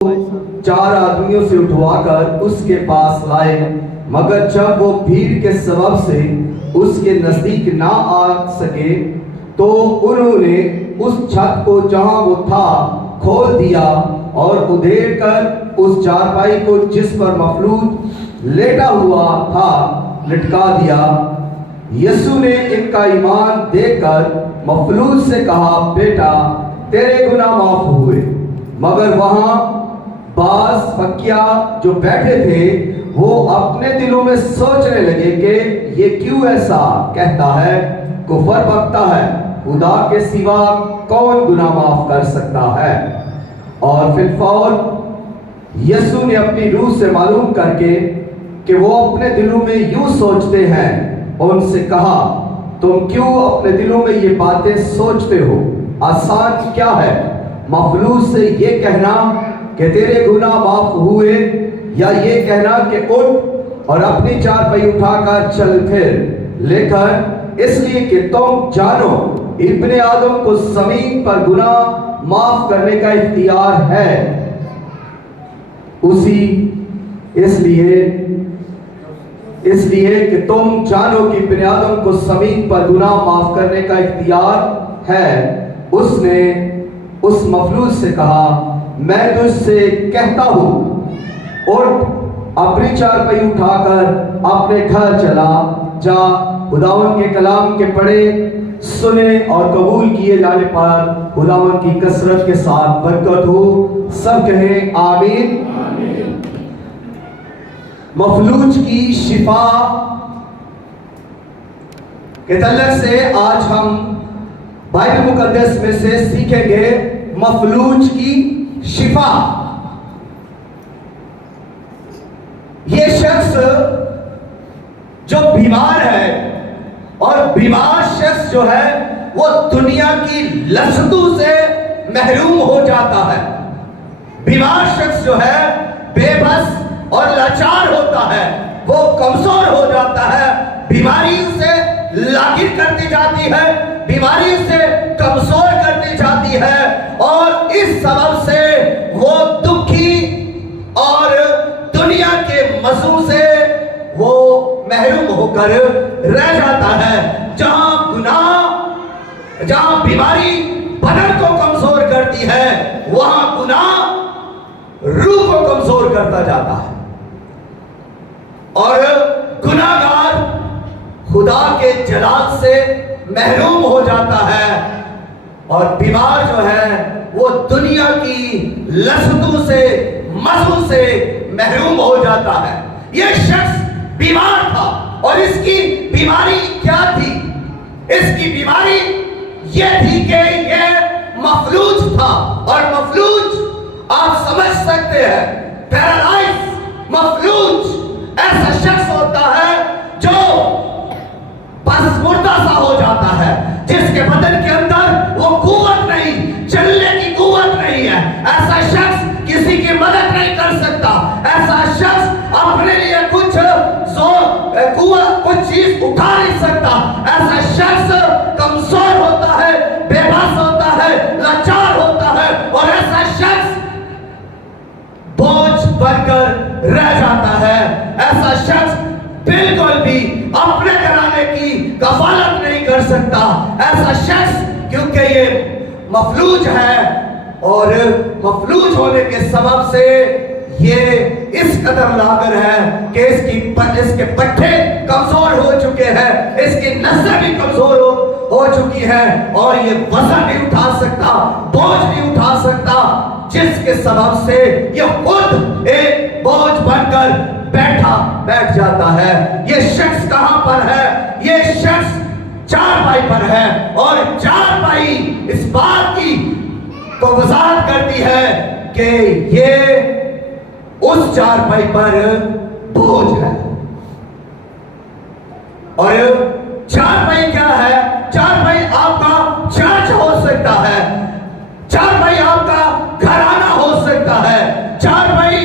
4 आदमियों से उठवाकर उसके पास लाए, मगर जब वो भीड़ के सबब से उसके नजदीक ना आ सके तो उन्होंने उस छत को जहां वो था खोल दिया और उधेड़ कर उस चारपाई को जिस पर मफलूज लेटा हुआ था लटका दिया। यीशु ने इनका ईमान देखकर मफलूज से कहा, बेटा तेरे गुनाह माफ हुए। मगर वहां बास फकिया जो बैठे थे वो अपने दिलों में सोचने लगे कि ये क्यों ऐसा कहता है, कुफर बकता है, खुदा के सिवा कौन गुनाह माफ कर सकता है। और फिर फौरन यीशु ने अपनी रूह से मालूम करके कि वो अपने दिलों में यूं सोचते हैं, उनसे कहा, तुम क्यों अपने दिलों में ये बातें सोचते हो? आसान क्या है मफलूज से ये कहना कि तेरे गुनाह माफ हुए, या ये कहना कि उठ और अपनी चारपाई उठाकर चल फिर। लेकिन इसलिए कि तुम जानो इब्ने आदम को जमीन पर गुनाह माफ करने का इख्तियार है, इसलिए कि तुम जानो कि इब्ने आदम को जमीन पर गुनाह माफ करने का इख्तियार है। उसने उस मफलूज से कहा, मैं तुझसे कहता हूं, उठ अपनी चारपाई उठाकर अपने घर चला जा। खुदावन के कलाम के पढ़े, सुने और कबूल किए जाने पर खुदावन की कसरत के साथ बरकत हो। सब कहें आमीन। मफलूज की शिफा के तल्लुक से आज हम बाइबल मुकद्दस में से सीखेंगे मफलूज की शिफा। ये शख्स जो बीमार है, और बीमार शख्स जो है वो दुनिया की लज़्ज़तों से महरूम हो जाता है। बीमार शख्स जो है बेबस और लाचार होता है, वो कमजोर हो जाता है, बीमारी से लागिर करती जाती है, बीमारी से कमजोर करती जाती है, और इस सबब से वो दुखी और दुनिया के मज़ों से वो महरूम होकर रह जाता है। जहां बीमारी बदन को कमजोर करती है, वहां गुनाह रूह को कमजोर करता जाता है, और गुनाहगार खुदा के जलाल से महरूम हो जाता है, और बीमार जो है वो दुनिया की लज़्ज़तों से मज़ों से महरूम हो जाता है। ये शख्स बीमार था, और इसकी बीमारी क्या थी? इसकी बीमारी ये थी कि ये मफलूज था, और मफलूज आप समझ सकते हैं, पैरालाइज मफलूज ऐसा शख्स होता है जो बस मुर्दा सा हो जाता है, जिसके बदन के अंदर वो कुव्वत नहीं, चलने की कुव्वत नहीं है। ऐसा शख्स किसी की मदद नहीं कर सकता, ऐसा शख्स अपने लिए कुछ कुछ चीज उठा नहीं सकता, ऐसा शख्स कमजोर होता है, बेबस होता है, लाचार होता है, और ऐसा शख्स बोझ बनकर रह जाता है। ऐसा शख्स बिल्कुल भी अपने घराने की कफालत नहीं कर सकता। ऐसा शख्स क्योंकि ये मफलूज है, और मफलूज होने के सबब से ये इस कदर लागर है कि इसके पट्टे कमजोर हो चुके हैं, इसकी नसें भी कमजोर हो चुकी हैं, और ये वजन नहीं उठा सकता, बोझ नहीं उठा सकता, जिसके सबब से ये खुद एक बोझ बनकर बैठ जाता है। ये शख्स कहां पर है? ये शख्स चारपाई पर है, और चारपाई इस बात की तो वजाहत करती है कि ये उस चारपाई पर बोझ है। और चारपाई क्या है? चारपाई आपका चर्च हो सकता है, चारपाई आपका घराना हो सकता है, चारपाई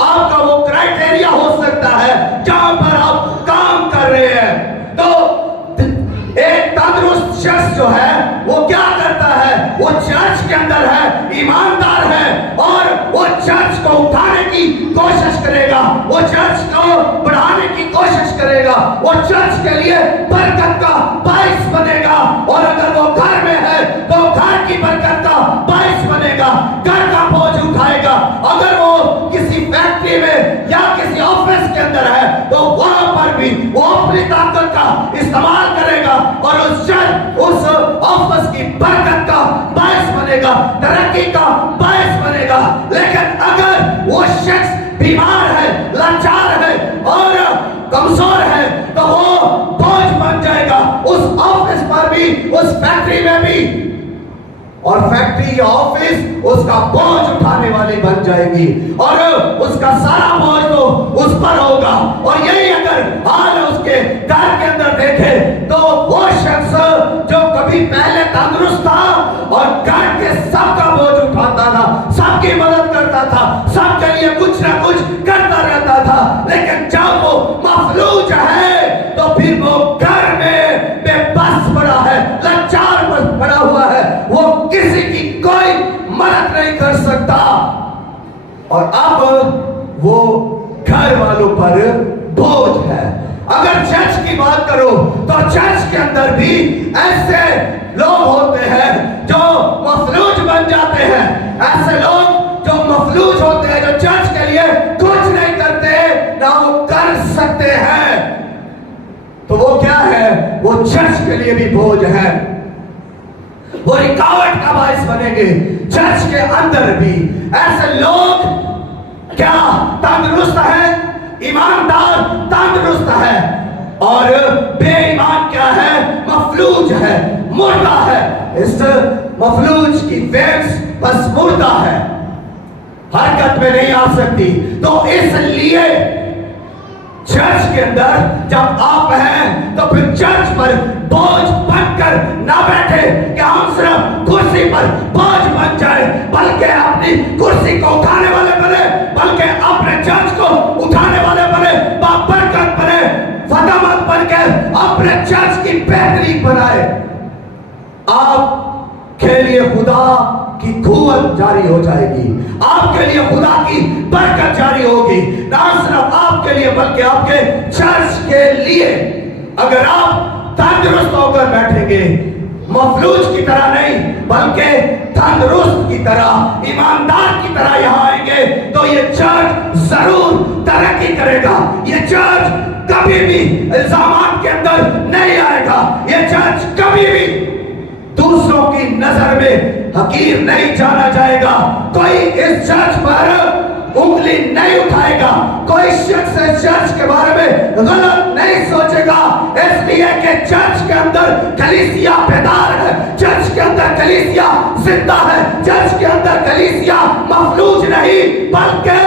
आपका वो क्राइटेरिया हो सकता है जहां पर आप काम कर रहे हैं। तो एक तंदुरुस्त शख्स जो है वो क्या करता है? वो चर्च के अंदर है, ईमानदार है, और वो चर्च को उठाने की कोशिश करेगा, वो चर्च को बढ़ाने की कोशिश करेगा, वो चर्च के लिए बरकत का बाइस बनेगा। और अगर वो घर में है तो घर की बरकत का बाइस बनेगा, घर का बोझ उठाएगा। अगर वो किसी फैक्ट्री में या किसी ऑफिस के अंदर है तो वहां पर भी वो अपनी ताकत का इस्तेमाल करेगा और उस ऑफिस की बरकत का बाइस बनेगा, तरक्की का बाइस बनेगा। लेकिन अगर वो शख्स बीमार है, लाचार है और कमजोर है तो वो बोझ बन जाएगा उस ऑफिस पर भी, उस फैक्ट्री में भी। और फैक्ट्री या ऑफिस उसका बोझ उठाने वाली बन जाएगी और उसका सारा बोझ तो उस पर होगा। और यही अगर हाल उसके घर के अंदर देखे तो वो शख्स जो कभी पहले तंदुरुस्त था और घर के सबका बोझ उठाता था, सबकी मदद करता था, सबके लिए कुछ ना कुछ करता रहता था, लेकिन जब वो मफलूज है तो फिर वो घर में बेबस पड़ा है, लाचार पड़ा हुआ है, वो किसी की कोई मदद नहीं कर सकता। और अब वो घर वालों पर बोझ है। अगर चर्च की बात करो तो चर्च के अंदर भी ऐसे लोग होते हैं जो मफलूज बन जाते हैं, ऐसे लोग जो मफलूज होते हैं, जो चर्च के लिए कुछ नहीं करते ना वो कर सकते हैं। तो वो क्या है? वो चर्च के लिए भी बोझ है, वो रुकावट का बाइस बनेंगे। चर्च के अंदर भी ऐसे लोग क्या तंदुरुस्त है, ईमानदार तंदुरुस्त है और बेईमान क्या है? मफलूज है, मुर्दा है। इस मफलूज की वेव्स बस मुर्दा है, हरकत में नहीं आ सकती। तो इसलिए चर्च के अंदर जब आप हैं तो फिर चर्च पर बोझ बनकर ना बैठे कि हम सिर्फ कुर्सी पर बोझ बन जाए, बल्कि अपनी कुर्सी को उठाने वाले बने, बल्कि अपने चर्च को उठाने वाले बने, बाबरकत बने, फदामत बनकर अपने चर्च की बेहतरी बनाए। आपके लिए खुदा की कुव्वत जारी हो जाएगी, आपके लिए खुदा की बरकत जारी होगी, ना सिर्फ आपके लिए बल्कि आपके चर्च के लिए। अगर आप तंदुरुस्त होकर बैठेंगे, मफलूज की तरह नहीं बल्कि तंदुरुस्त की तरह, ईमानदार की तरह यहाँ आएंगे तो ये चर्च जरूर तरक्की करेगा। ये चर्च कभी भी इल्जामात के अंदर नहीं आएगा, ये चर्च कभी भी दूसरों की नजर में हकीर नहीं जाना जाएगा। कोई इस चर्च पर उंगली नहीं उठाएगा, कोई शख्स इस चर्च के बारे में गलत नहीं सोचेगा, इसलिए कि चर्च के अंदर कलीसिया बेदार है, चर्च के अंदर कलीसिया जिंदा है, चर्च के अंदर कलीसिया मफलूज नहीं बल्कि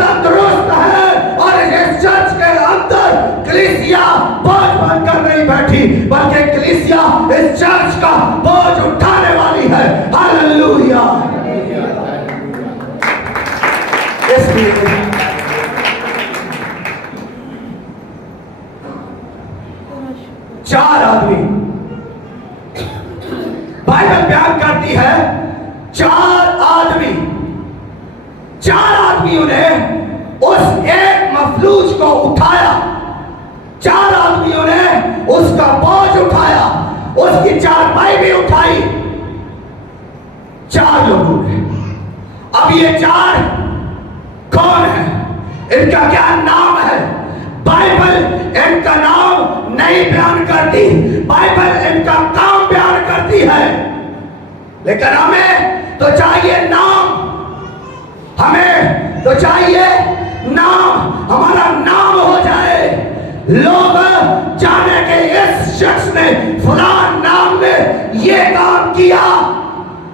तंदुरुस्त है। और इस चर्च के अंदर कलीसिया बोझ बनकर नहीं बैठी बल्कि कलीसिया इस चर्च का बोझ उठाने वाली है। हालेलुया। इसलिए चार आदमी, बाइबल बयान करती है चार आदमियों ने उस एक मफलूज को उठाया, चार आदमियों ने उसका बोझ उठाया, उसकी चारपाई भी उठाई, चार लोगों ने। अब ये चार कौन है? इनका क्या नाम है? बाइबल इनका नाम नहीं बयान करती, बाइबल इनका काम बयान करती है। लेकिन हमें तो चाहिए नाम, हमें तो चाहिए नाम, हमारा नाम हो जाए, लोग जाने के इस शख्स ने फलां नाम ने ये काम किया।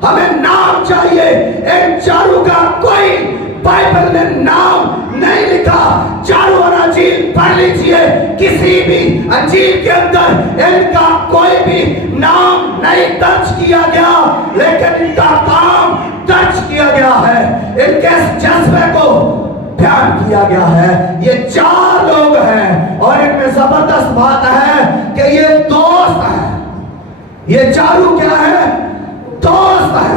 हमें नाम चाहिए। इन चारों का कोई बाइबल ने नाम नहीं लिखा। चारों अंजील पढ़ लीजिए, किसी भी अंजील के अंदर इनका कोई भी नाम नहीं दर्ज किया गया, लेकिन इनका काम दर्ज किया गया है, इनके जज्बे को बयान किया गया है। ये चार लोग हैं और इनमें जबरदस्त बात है कि ये दोस्त हैं। ये चारों क्या है? दोस्त है।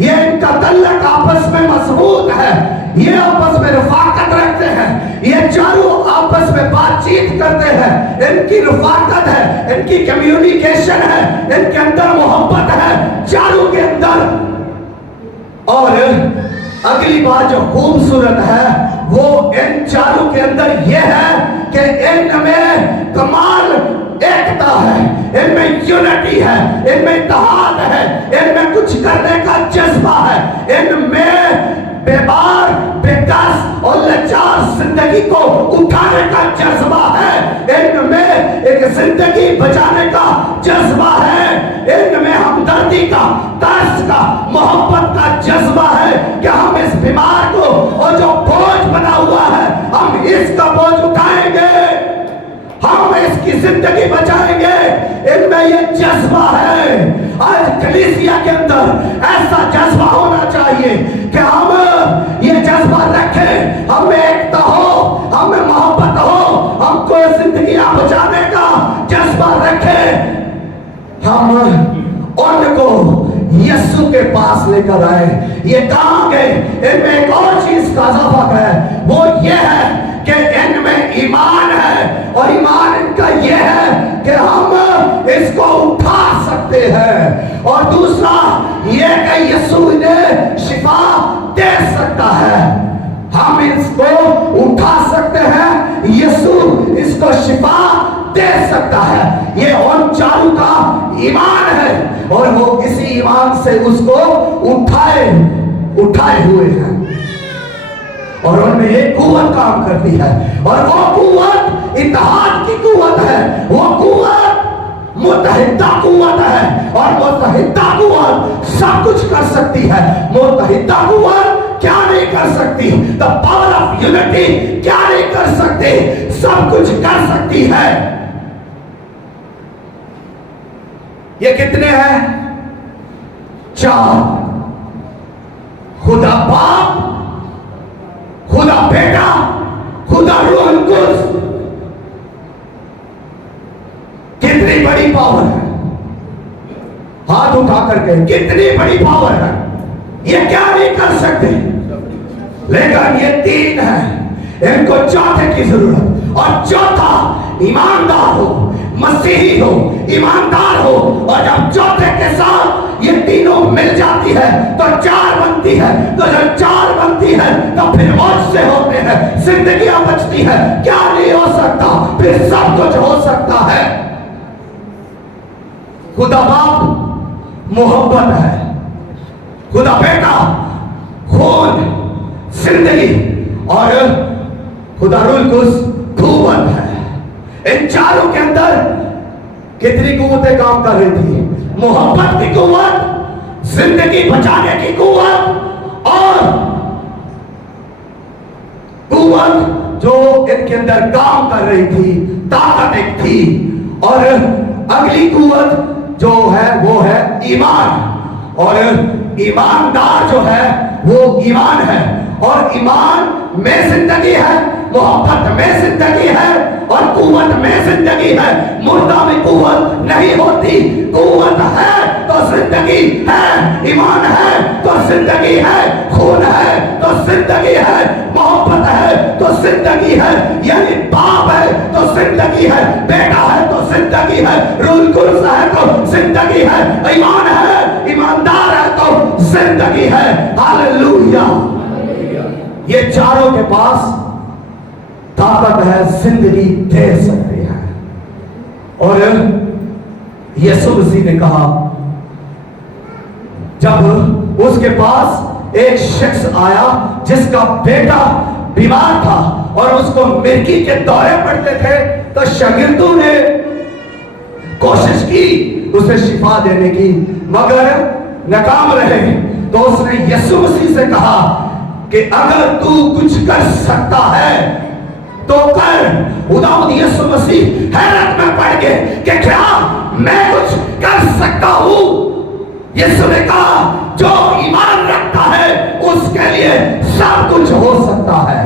ये इनका तल्लक आपस में मजबूत है। ये आपस में रफाकत रखते हैं, ये चारों आपस में बातचीत करते हैं, इनकी रफाकत है, इनकी कम्युनिकेशन है, इनके अंदर मोहब्बत है चारों के अंदर। और अगली बात जो खूबसूरत है वो इन चारों के अंदर ये है कि इनमें कमाल एकता है, इनमें यूनिटी है, इनमें इत्तेहाद है, इनमें कुछ करने का जज्बा है, इनमें बेमार बेकस और लाचार जिंदगी को उठाने का जज्बा है, इनमें एक जिंदगी बचाने का जज्बा है, इनमें हमदर्दी का, तरस का, मोहब्बत का जज्बा है कि हम इस बीमार को और जो बोझ बना हुआ है हम इसका बोझ उठाएंगे, हम इसकी जिंदगी बचाएंगे। इनमें ये जज्बा है। आज कलीसिया के अंदर ऐसा जज्बा होना चाहिए कि हम ये जज्बा रखें, हमें एकता हो, हमें मोहब्बत हो, हमको जिंदगियां बचाने का जज्बा रखें, हम उनको यीशु के पास लेकर आए। ये कहाँ गए? इनमें एक और चीज का इजाफा है, वो ये है कि इनमें ईमान है, और ईमान इनका ये है कि हम इसको उठा सकते हैं, और दूसरा ये कि यीशु इन्हें शिफा दे सकता है, हम इसको उठा सकते हैं, यीशु इसको शिफा दे सकता है। ये उन चारों का ईमान है और वो इसी ईमान से उसको उठाए हुए हैं, और उनमें एक कुव्वत काम करती है, और वो कुव्वत इत्तेहाद की कुव्वत है, वो कुव्वत मुत्तहिदा कुव्वत है, और मुत्तहिदा कुव्वत सब कुछ कर सकती है। मुत्तहिदा कुव्वत क्या नहीं कर सकती? द पावर ऑफ यूनिटी क्या नहीं कर सकती? सब कुछ कर सकती है। ये कितने हैं? 4। खुदा बाप, खुदा बेटा, खुदा रूह कुद्स। कितनी बड़ी पावर है, हाथ उठा करके कितनी बड़ी पावर है। ये क्या नहीं कर सकते, लेकिन ये 3 है, इनको चौथे की जरूरत। और चौथा ईमानदार हो, मसीही हो, ईमानदार हो, और जब चौथे के साथ ये तीनों मिल जाती है तो 4 बनती है। तो जब 4 बनती है तो फिर मुझसे होते हैं, जिंदगियां बचती है। क्या नहीं हो सकता? फिर सब कुछ हो सकता है। खुदा बाप मोहब्बत है, खुदा बेटा खून जिंदगी, और खुदा रूह कुद्स कुव्वत है। इन चारों के अंदर कितनी कुव्वतें काम कर रही थी? मोहब्बत की कुव्वत, जिंदगी बचाने की कुव्वत, और कुव्वत जो इनके अंदर काम कर रही थी, ताकत एक थी। और अगली कुव्वत जो है वो है ईमान, और ईमानदार जो है वो ईमान है, और ईमान में जिंदगी है, मोहब्बत में जिंदगी है, और कुव्वत में जिंदगी है। मुर्दा में कुव्वत नहीं होती, कुव्वत है तो जिंदगी है, ईमान है तो जिंदगी है, खून है तो जिंदगी है, मोहब्बत है तो जिंदगी है, यानी बाप है तो जिंदगी है, बेटा है तो जिंदगी है, रूह कुद्स है तो जिंदगी है, ईमान है, ईमानदार है तो जिंदगी है। हालेलुया। ये चारों के पास ताकत है, जिंदगी दे सकते हैं। और यीशु मसीह ने कहा, जब उसके पास एक शख्स आया जिसका बेटा बीमार था और उसको मिर्गी के दौरे पड़ते थे, तो शागिर्दों ने कोशिश की उसे शिफा देने की, मगर नाकाम रहे। तो उसने यीशु मसीह से कहा कि अगर तू कुछ कर सकता है तो कर। खुदावंद यीशु मसीह हैरत में पड़ गए कि क्या मैं कुछ कर सकता हूं? यीशु ने कहा, जो ईमान रखता है उसके लिए सब कुछ हो सकता है,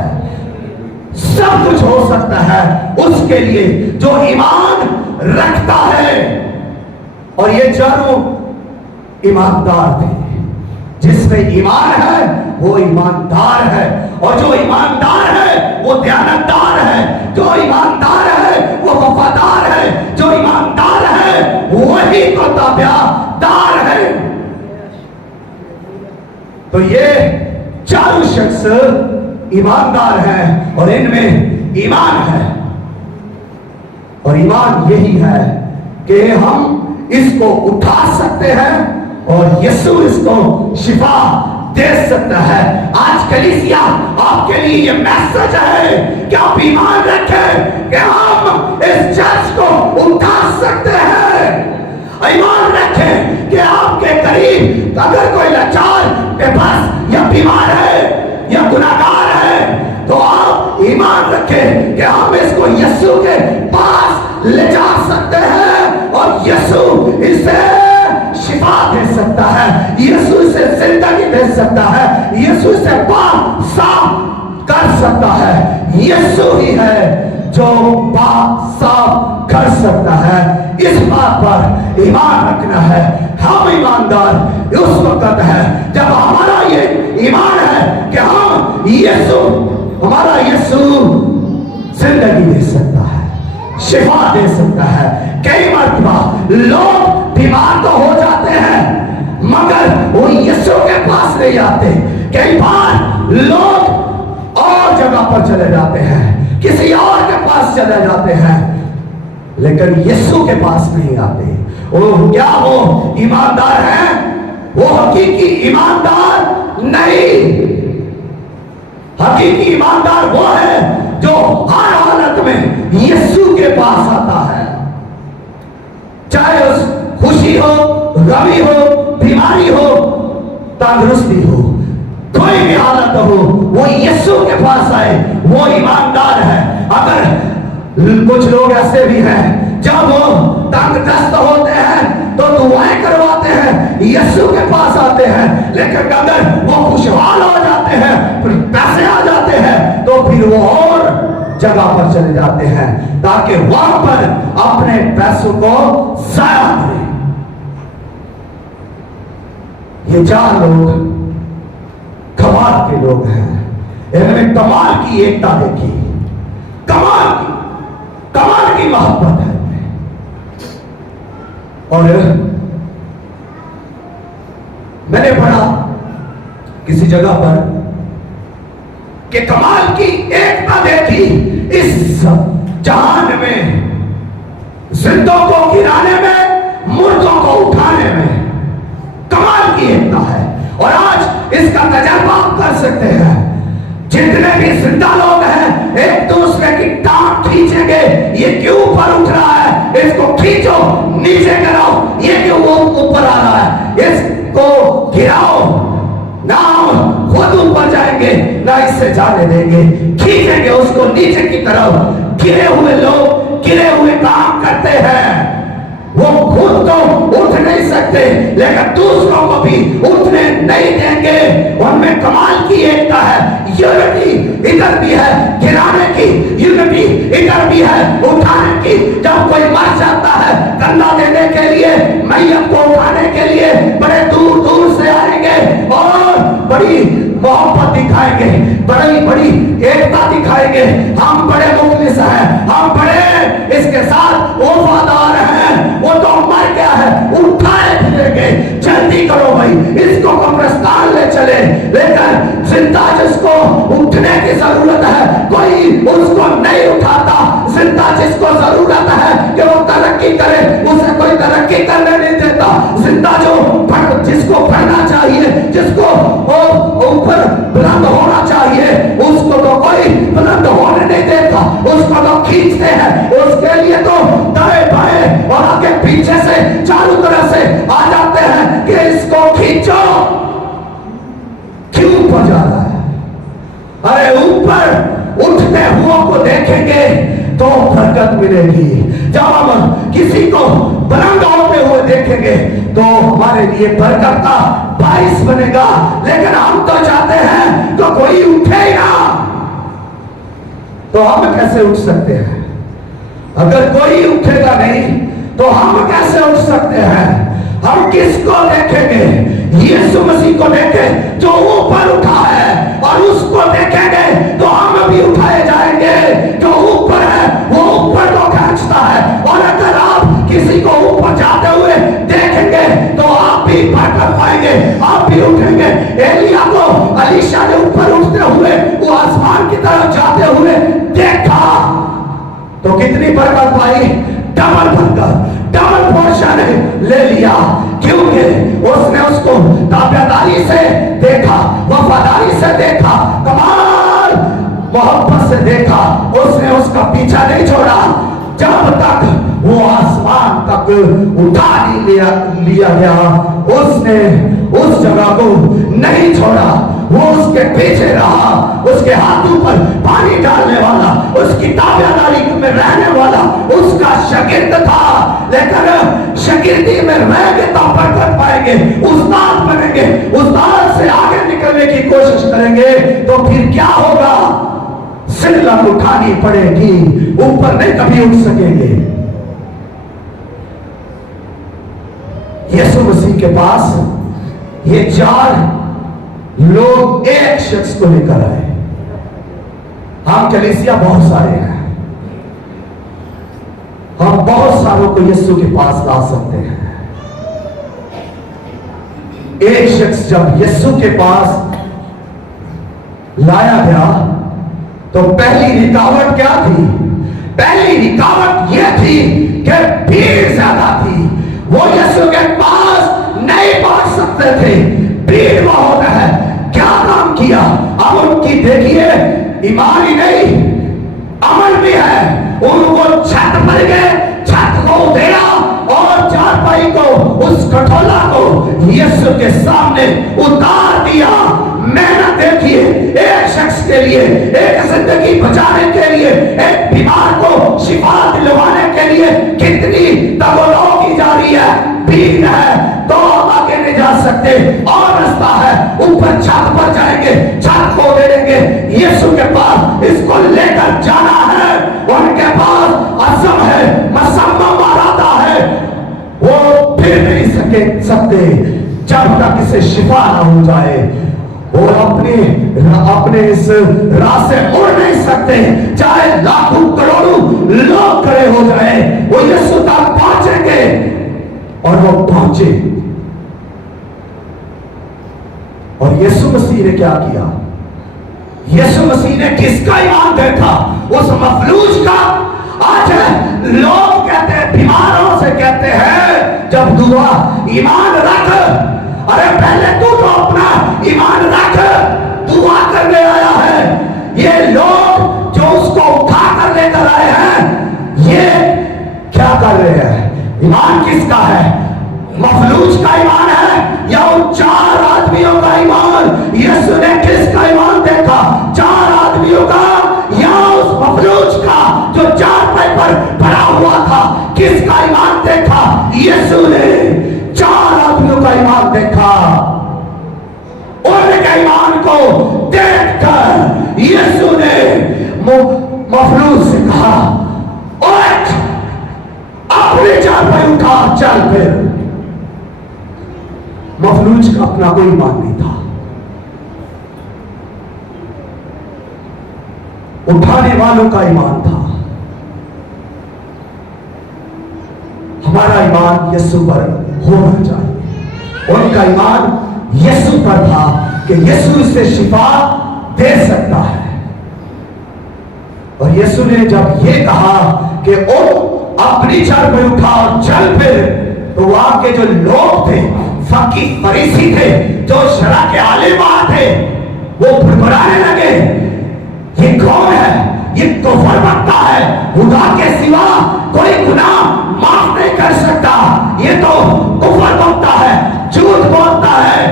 सब कुछ हो सकता है उसके लिए जो ईमान रखता है। और ये चारों ईमानदार थे, जिसमें ईमान है वो ईमानदार है, और जो ईमानदार है वो दयानतदार है, जो ईमानदार है वो वफादार है, जो ईमानदार है वही तो ताबेदार है। तो ये चारों शख्स ईमानदार हैं और इनमें ईमान है, और ईमान यही है कि हम इसको उठा सकते हैं और यीशु इसको शिफा दे सकता है। आज कलीसिया आपके लिए ये मैसेज है कि आप ईमान रखें कि हम इस चर्च को उठा सकते हैं। ईमान रखें कि आपके करीब अगर कोई लाचार, बेबस या बीमार है या गुनाहगार है, तो आप ईमान रखें कि हम इसको यीशु के पास ले जा सकते हैं और यीशु इसे शिफा दे सकता है, यीशु इसे जिंदगी दे सकता है, यीशु इसे पाप साफ कर सकता है। यीशु ही है जो पाप साफ कर सकता है। इस बात पर ईमान रखना है। हम ईमानदार उस वक्त है जब हमारा ये ईमान है कि हम यीशु, हमारा यीशु जिंदगी दे सकता है, शिफा दे सकता है। कई मरतबा लोग बीमार तो हो जाते हैं मगर वो यीशु के पास नहीं जाते। कई बार लोग और जगह पर चले जाते हैं, किसी और के पास चले जाते हैं, लेकिन यीशु के पास नहीं आते। वो क्या वो ईमानदार है? वो हकीकी ईमानदार नहीं। हकीकी ईमानदार वो है जो हर हालत में यीशु के पास आता है, चाहे उस खुशी हो, गमी हो, बीमारी हो, तंदुरुस्ती हो, कोई भी हालत हो, वो यीशु के पास आए, वो ईमानदार है। अगर कुछ लोग ऐसे भी हैं जब वो तंगदस्त होते हैं तो दुआएं करवाते हैं, यीशु के पास आते हैं, लेकिन अगर वो खुशहाल हो जाते हैं, फिर पैसे आ जाते हैं, तो फिर वो और जगह पर चले जाते हैं ताकि वहां पर अपने पैसों को जाया करें। ये चार लोग कमाल के लोग हैं। इन्होंने कमाल की एकता देखी, कमाल की मोहब्बत है। और मैंने पढ़ा किसी जगह पर कि कमाल की एकता देखी इस जहान में, जिंदों को गिराने में, मुर्दों को उठाने में कमाल की एकता है। और आज इसका तजर्बा आप कर सकते हैं। जितने भी जिंदा लोग हैं एक दूसरे की टांग खींचेंगे, ये क्यों ऊपर उठ रहा है, इसको खींचो, नीचे गिराओ, ये क्यों वो ऊपर आ रहा है, इसको गिराओ, ना हम खुद ऊपर जाएंगे ना इससे जाने देंगे, खींचेंगे उसको नीचे की तरफ। गिरे हुए लोग गिरे हुए काम करते हैं, वो खुद तो उठ नहीं सकते लेकिन दूसरों को भी उठने नहीं देंगे। उनमें कमाल की एकता है, यूनिटी इधर भी है गिराने की, यूनिटी इधर भी है उठाने की। जब कोई मर जाता है कंधा देने के लिए, मैयत को उठाने के लिए बड़े दूर दूर से आएंगे और बड़ी मोहब्बत दिखाएंगे, बड़ी एकता दिखाएंगे। हम बड़े मुखलिस हैं, हम बड़े इसके साथ वफादार हैं, वो तो मर गया है, उठाए फिरेंगे, जल्दी करो भाई, इसको कब्रिस्तान ले चले। लेकिन जिंदा जिसको उठने की जरूरत है कोई उसको नहीं उठाता। जिंदा जिसको जरूरत है कि वो तरक्की करे, उसे कोई तरक्की करने नहीं देता। जिंदा जो जिसको पढ़ना चाहिए, जिसको ऊपर बुलंद होना चाहिए, उसको तो कोई बुलंद होने नहीं देता, उसको तो खींचते हैं। उसके लिए तो दाएं बाएं और आगे पीछे से चारों तरफ से आ जाते हैं कि इसको खींचो। क्यों ऊपर जा रहा है? अरे ऊपर उठते हुओं को देखेंगे तो बरकत मिलेगी। जब हम किसी को बुलंद होते हुए देखेंगे तो हमारे लिए बरकत का बाइस बनेगा। लेकिन हम तो चाहते हैं तो कोई उठे ही ना, तो हम कैसे उठ सकते हैं? अगर कोई उठेगा नहीं तो हम कैसे उठ सकते हैं? हम किसको देखेंगे? यीशु मसीह को देखें जो ऊपर उठा है, और उसको देखेंगे तो हम भी उठाए जाएंगे। जो ऊपर है वो ऊपर को खींचता है, और अगर आप किसी को ऊपर जाते हुए देखेंगे तो आप भी कर पाएंगे, आप भी उठेंगे। एलिया को अलीशा ने ऊपर उठते हुए वो आसमान की तरफ जाते हुए देखा तो कितनी बरकत पाई? डबल बरकत, डबल पोर्शन ले लिया, क्योंकि उसने उसको ताबेदारी से देखा, वफादारी से देखा, कमाल मोहब्बत से देखा। उसने उसका पीछा नहीं छोड़ा जब तक वो आसमान तक उठा नहीं लिया गया। उसने उस जगह को नहीं छोड़ा, वो उसके पीछे रहा। उसके हाथों पर पानी डालने वाला, उसकी ताबेदारी में रहने वाला उसका शागिर्द था। लेकिन शागिर्दी में रहेंगे तो बरकत पाएंगे, उस्ताद बनेंगे, उस्ताद से आगे निकलने की कोशिश करेंगे तो फिर क्या होगा? सिल्लत उठानी पड़ेगी, ऊपर नहीं कभी उठ सकेंगे। यीशु मसीह के पास ये 4 लोग एक शख्स को लेकर आए। हम कलीसिया बहुत सारे हैं, हम बहुत सारों को यीशु के पास ला सकते हैं। एक शख्स जब यीशु के पास लाया गया तो पहली रुकावट क्या थी? पहली रुकावट यह थी कि भीड़ ज्यादा थी, वो यीशु के पास नहीं पहुंच सकते थे, भीड़ बहुत है। क्या काम किया? अब उनकी देखिए ईमान ही नहीं अमल भी है। उनको छत पर गए, छत को उधेड़ा और चारपाई को, उस कठोला को यीशु के सामने उतार दिया। मेहनत देखिए, एक शख्स के लिए, एक जिंदगी बचाने के लिए, एक बीमार को शिफा दिलवाने के लिए कितनी दौड़ की जा रही है। भीड़ है तो आगे नहीं जा सकते, और रास्ता है, ऊपर छत पर जाएंगे, छत को उधेड़ेंगे, यीशु के पास इसको लेकर जाना है। उनके पास असम है, मसम्मम इरादा है, वो फिर नहीं सकते जब तक इसे शिफा ना हो जाए। और अपने इस राह से उड़ नहीं सकते, चाहे लाखों करोड़ों लोग खड़े हो जाए, वो यीशु तक पहुंचेंगे। और वो पहुंचे, और यीशु मसीह ने क्या किया? यीशु मसीह ने किसका ईमान देखा? उस मफलूज का। आज लोग कहते हैं, बीमारों से कहते हैं, जब दुआ ईमान रख, अरे पहले तू तो अपना ईमान रख, दुआ करने आया है। ये लोग जो उसको उठा कर लेकर आए हैं, ये क्या कर रहे हैं? ईमान किसका है? मफलूज का ईमान है या उन 4 आदमियों का ईमान? यीशु ने किसका ईमान देखा? 4 आदमियों का या उस मफलूज का जो चारपाई पर पड़ा हुआ था? किसका ईमान देखा? यीशु ने 4 आदमियों का ईमान देखा। उनके ईमान को देखकर यीशु ने मफलूज से कहा, उठ, अपने चारपाई उठा, चल। फिर मफलूज का अपना कोई ईमान नहीं था, उठाने वालों का ईमान था। हमारा ईमान यीशु पर होना चाहिए। उनका ईमान यीशु पर था कि यीशु इसे शिफा दे सकता है। और यीशु ने जब ये कहा कि ओ अपनी चार पे उठा और चल, फिर तो वहां के जो लोग थे, फकीह फरीसी थे, जो शरा के आलिमा थे, वो फुरफुराने लगे, ये कौन है? ये कुफर बकता है, खुदा के सिवा कोई गुनाह माफ नहीं कर सकता। ये तो कुफर बकता है, झूठ बोलता है।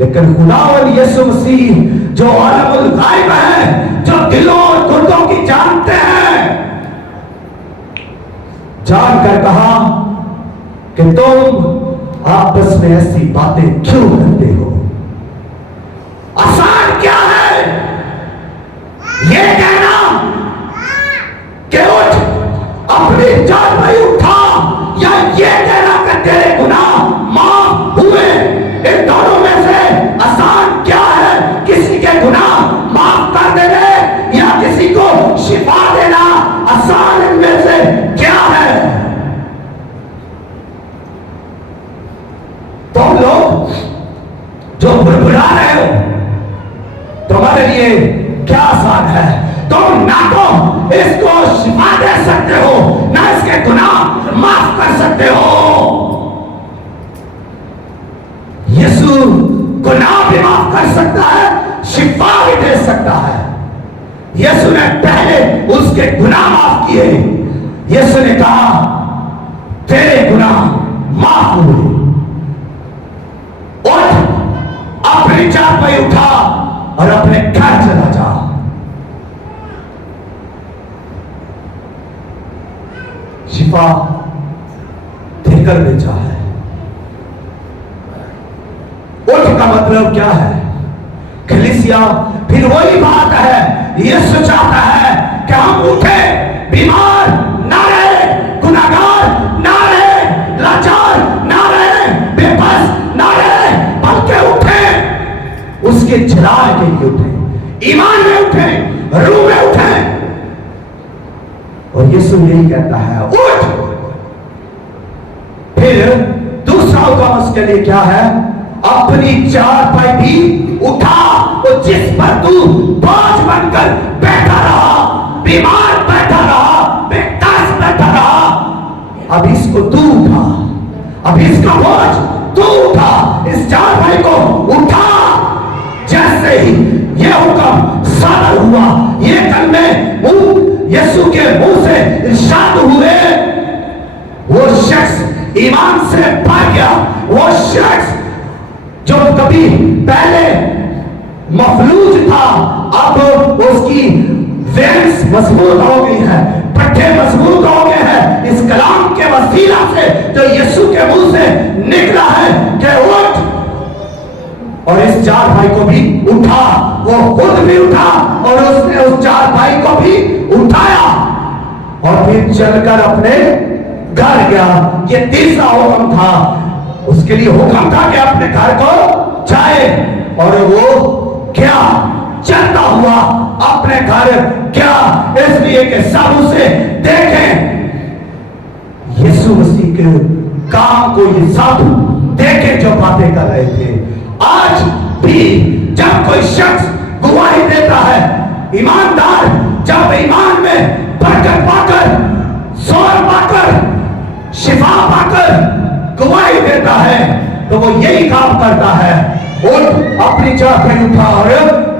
लेकिन खुदावंद यीशु मसीह जो आलमुल गायब है, जो दिलों और गुर्दों की जानते हैं, जानकर कहा कि तुम आपस में ऐसी बातें क्यों करते हो? आसान क्या है ये कहना कि उठ, अपनी जान में उठा, या ये कहना कि तेरे गुनाह माफ हुए? लिए क्या आसान है। तुम ना तो इसको शिफा दे सकते हो, ना इसके गुनाह माफ कर सकते हो। यीशु गुनाह भी माफ कर सकता है, शिफा भी दे सकता है। यीशु ने पहले उसके गुनाह माफ किए। यीशु ने कहा तेरे गुनाह माफ हुए, उठ, अपनी चारपाई उठा और अपने घर चला जा। शिफा देकर बेचा है। उठ का मतलब क्या है? कलीसिया फिर वही बात है, यीशु चाहता है कि हम उठे, बीमार ना रहे, गुनाहगार ना रहे, लाचार ना रहे, बेबस ना रहे, बल्कि उठे, उसके जलाल के लिए उठे, ईमान में उठे, रूह में उठे। और यीशु यही कहता है उठ। फिर दूसरा हुक्म उसके लिए क्या है? अपनी चारपाई भी उठा, और जिस पर तू बोझ बनकर बैठा रहा, बीमार बैठा रहा, बेकस बैठा रहा, अब इसको तू उठा, अब इसका बोझ तू उठा, इस चारपाई को उठा। जैसे ही यह हुक्म सादर हुआ, ये कलमे यीशु के मुंह से इरशाद हुए, वो शख्स ईमान से भर गया। वो शख्स जो कभी पहले मफलूज था, अब उसकी वेन्स मजबूत हो गई है, पट्टे मजबूत हो गए हैं इस कलाम के वसीला से जो यीशु के मुंह से निकला है कि उठ। और इस चार भाई को भी उठा, वो खुद भी उठा और उसने उस चार भाई को भी उठाया और फिर चलकर अपने घर गया। ये तीसरा हुक्म था, उसके लिए हुक्म था कि अपने घर को जाए, और वो क्या चलता हुआ अपने घर क्या, इसलिए कि सब उसे देखें। यीशु मसीह के काम को ये सब देखे जो बातें कर रहे थे। आज भी जब कोई शख्स गवाही देता है, ईमानदार जब ईमान में बरकत पाकर, जोर पाकर, शिफा पाकर गवाही देता है, तो वो यही काम करता है, उठ, अपनी चारपाई उठा और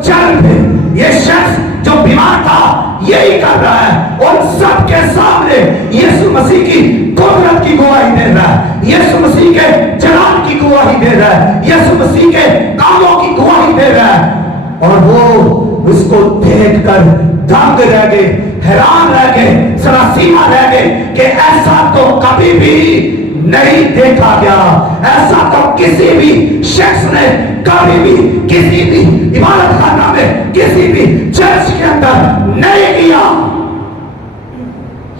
चल। फिर ये शख्स जो बीमार था यही कर रहा है, उन सबके सामने यीशु मसीह की कुदरत की गवाही दे रहा है, यीशु मसीह के जलाल की गवाही दे रहा है, यीशु मसीह के कामों की गवाही दे रहा है। और वो उसको देखकर दंग रह गए, हैरान रह गए, सरासीमा रह गए कि ऐसा तो कभी भी नहीं देखा गया, ऐसा तो किसी भी शख्स ने कभी भी किसी भी इबादत खाना में, किसी भी चर्च के अंदर नहीं किया।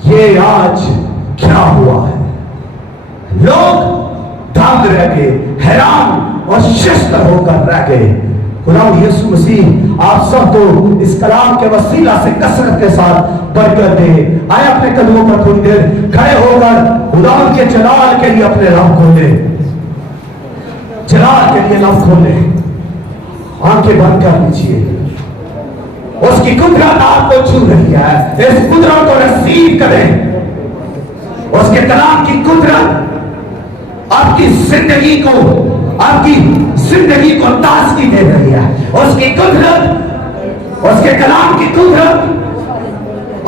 ये आज क्या हुआ है? लोग दंग रह गए, हैरान और शिष्ट होकर रह गए। खुदावंद यीशु मसीह आप सबको इस कलाम के वसीला से कसरत के साथ बरकत दे। आए अपने कदमों पर थोड़ी देर खड़े होकर खुदावंद के जलाल के लिए अपने रब खोले, जलाल के लिए रब खोले, आंखें बंद कर लीजिए। उसकी कुदरत आपको छू रही है, इस कुदरत को रिसीव करें। उसके कलाम की कुदरत आपकी जिंदगी को, आपकी जिंदगी को ताजगी दे रही है। उसकी कुदरत, उसके कलाम की कुदरत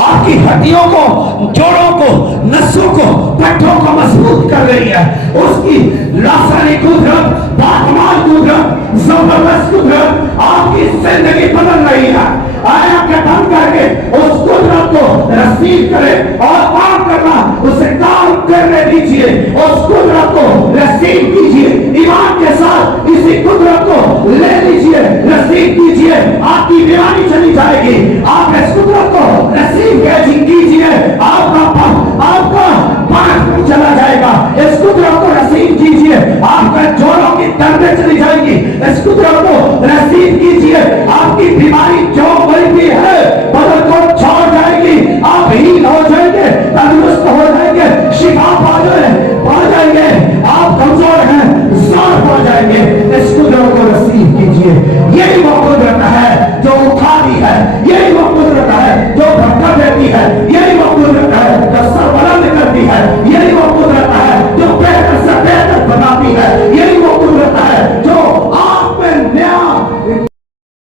आपकी हड्डियों को, जोड़ों को, नसों को, पट्टों को मजबूत कर रही है। उसकी लासानी कुदरत, बाकमाल कुदरत, जबरदस्त कुदरत आपकी जिंदगी बदल रही है। आए आंखें बंद करके उस कुदरत को रिसीव करें और काम करना, उसे काम करने दीजिए। उस कुदरत को रिसीव कीजिए, ईमान के साथ इसी कुदरत को ले लीजिए, रिसीव कीजिए। आपकी बीमारी चली जाएगी। आप इस कुदरत को रिसीव कीजिए, आपका पांच चला जाएगा। इस कुदरत को रिसीव कीजिए, आपका जोड़ों की दर्दें चली जाएंगी। इस कुदरत को रिसीव कीजिए, आपकी बीमारी जो कोई भी है बदल को छोड़ जाएगी। आप हील हो जाएंगे, तंदुरुस्त हो जाएंगे, शिफा पा जाएंगे। आप कमजोर हैं, जोर पा जाएंगे। इस कुदरत को रिसीव कीजिए। यही